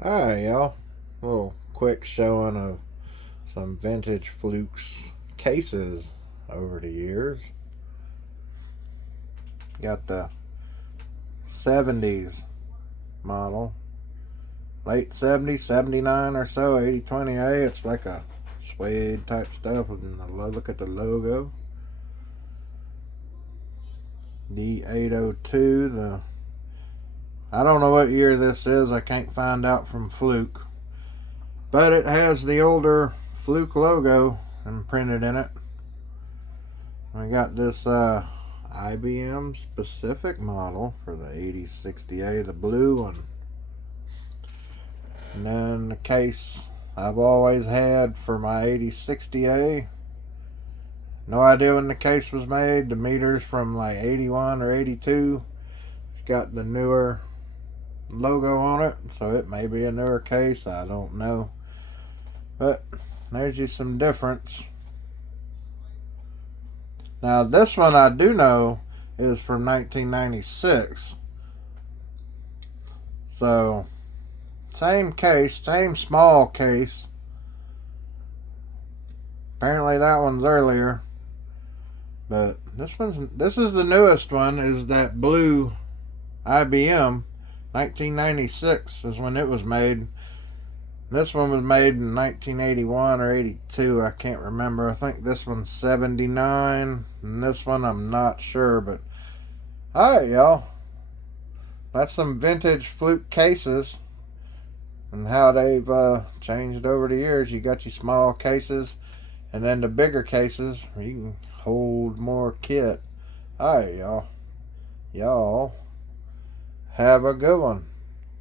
Alright, y'all. Little quick showing of some vintage Fluke's cases over the years. Got the 70s model. Late 70s, 79 or so, 8020A. It's like a suede type stuff. And look at the logo. D802. I don't know what year this is. I can't find out from Fluke. But it has the older Fluke logo imprinted in it. We got this IBM specific model for the 8060A, the blue one. And then the case I've always had for my 8060A. No idea when the case was made. The meter's from like 81 or 82. It's got the newer logo on it, so it may be a newer case. I don't know. But there's just some difference. Now this one I do know is from 1996. So same case, same small case. Apparently that one's earlier. But this is the newest one, is that blue IBM. 1996 is when it was made. This one was made in 1981 or 82. I can't remember. I think this one's 79. And this one I'm not sure. But alright, y'all. That's some vintage Fluke cases. And how they've changed over the years. You got your small cases. And then the bigger cases where you can hold more kit. Alright, y'all. Y'all have a good one.